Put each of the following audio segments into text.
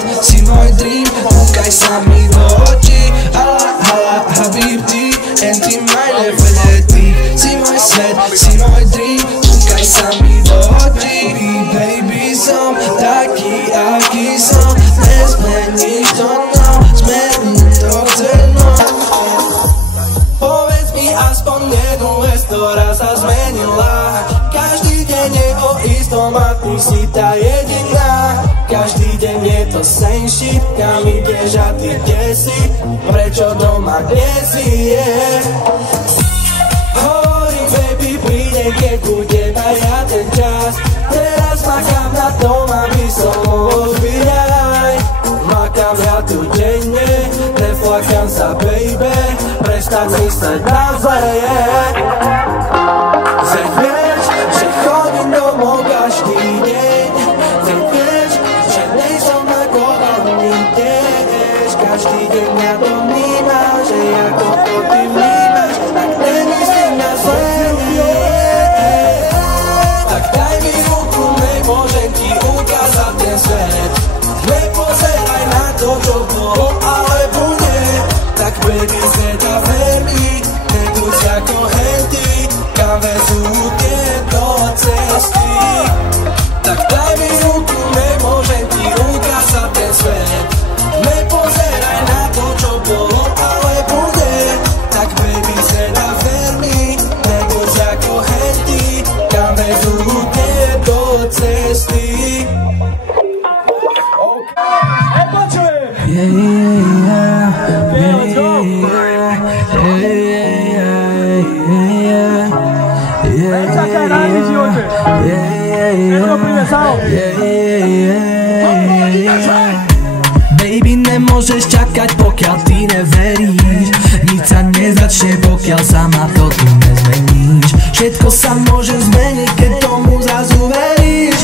svet, si môj dream, kúkaj sa mi do očí. Hala, hala, habibti, and ty my nevedetý. Si môj svet, si môj dream, kúkaj sa mi do očí. Baby, som taký, aký som, nezmeníš to, no, zmením to chceno. Povedz mi aspoň jednu vec, ktorá sa zmenila. Každý deň je o istom a ty si tá jediná. Každý deň je to same shit, kam ideš a ty kde si? Prečo doma nie si, yeah? Hovorím, baby, prídem, keď bude mať ja ten čas. Teraz makám na tom, aby som mohol vyhrať. Makám ja tu denne, neflakám sa, baby. Prestaň mysleť na zle, yeah. Veď vieš, že chodím domov každý deň. Veď vieš, že nejsom ako oni tiež. Každý deň mňa to vníma, že ako to ty vnímaš, tak nemyslím na zle, yeah. Tak daj mi ruku, nemôžem ti ukázať ten svet. Nepozeraj na to, čo bolo, ale bude. Tak baby, sveta vermi, nebuď ako henty, kam vezú tieto cesty. Tak daj mi ruku, nemôžem ti ukázať ten svet. Nepozeraj na to, čo bolo, ale bude. Tak baby, sveta vermi, nebuď ako henty, kam vezú tieto cesty. Baby, nemôžeš čakať, pokiaľ ty neveríš. Nič sa nezačne, pokiaľ sama to tu nezmeníš. Všetko sa môže zmeniť, keď tomu zrazu veríš,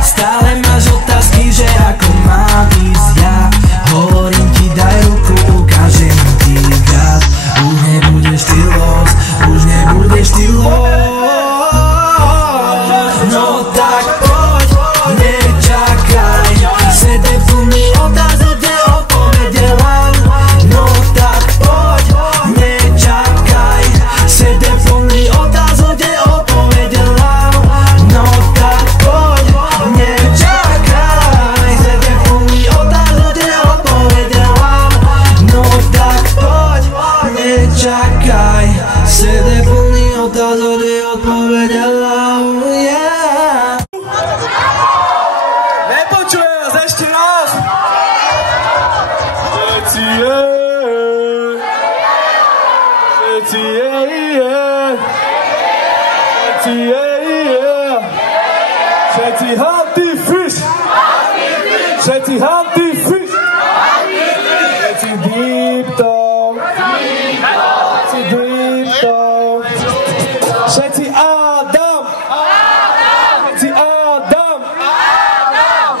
Stále máš otázky, že ako mám ísť ja. Hovorím ti, daj ruku, ukážem ti viac. Už nebudeš ty lost, už nebudeš ty lost. No tak poď, nečakaj, sede plný otázok, neodpovedela. No tak poď, nečakaj, sede plný otázok, neodpovedela. No tak poď, nečakaj, sede plný otázok, neodpovedela. No tak poď, nečakaj, sede plný otázok, neodpovedela. Nepočujem vás ešte raz. Všetci hunty fish. Všetci hunty fish. Všetci deep talk. Všetci deep talk. Všetci Adam. Všetci Adam.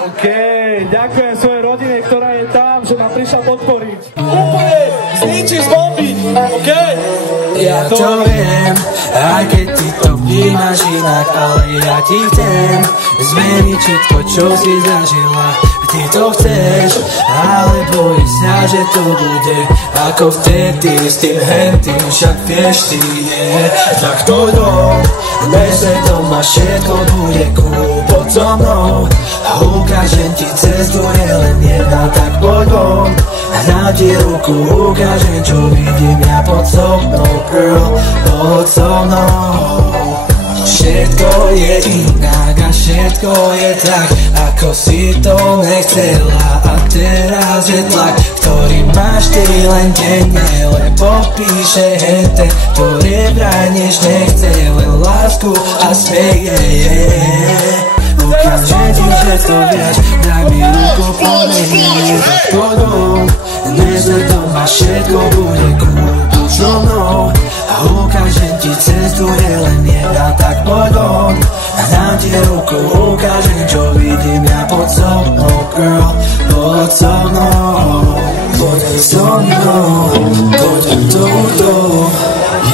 OK, ďakujem svojej rodine, ktorá je tam, že ma prišla podporiť. Úplne zničiť, zbombiť, OK? Ja to viem, aj keď ty to vnímaš inak, ale ja ti chcem zmeniť všetko, čo si zažila. Ty to chceš, ale bojíš sa, že to bude ako vtedy s tým hentým, však vieš ty je. Tak to dom, nese doma, všetko bude cool, poď so mnou a ukážem ti cestu, je len jedna, tak poď von. Dám ti ruku, ukážem, čo vidím ja, poď so mnou, girl, poď so mnou. Všetko je inak a všetko je tak, ako si to nechcela. A teraz je tlak, ktorý máš ty len denne, lebo píše hente, ktorý brániš nechce len lásku a smeje. Ukážem ti všetko viac, daj mi ruku, pomení, tak podom. Dnes je doma, všetko bude cool, buď so mnou a ukážem ti cestu, je len jedna, tak poď on. A dám ti ruku, ukážem, čo vidím ja, poď so mnou, girl, poď so mnou. Poď so mnou, poď touto,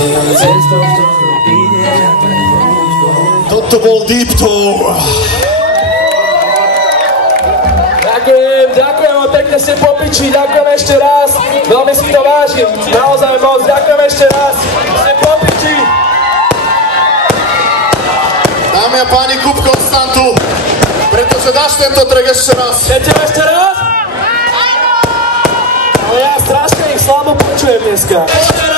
je cestou, ktorú ide, ja tak poď. Toto bol Deep Talk. Ďakujem pekne, ste popiči, ďakujem ešte raz, veľmi si to vážim, naozaj moc, ďakujem ešte raz, ste popiči. Dámy a páni, kúp Konstantu, pretože dáš tento track ešte raz. Chcete ešte raz? No ja strašne ich slabo počujem dneska. Ešte raz.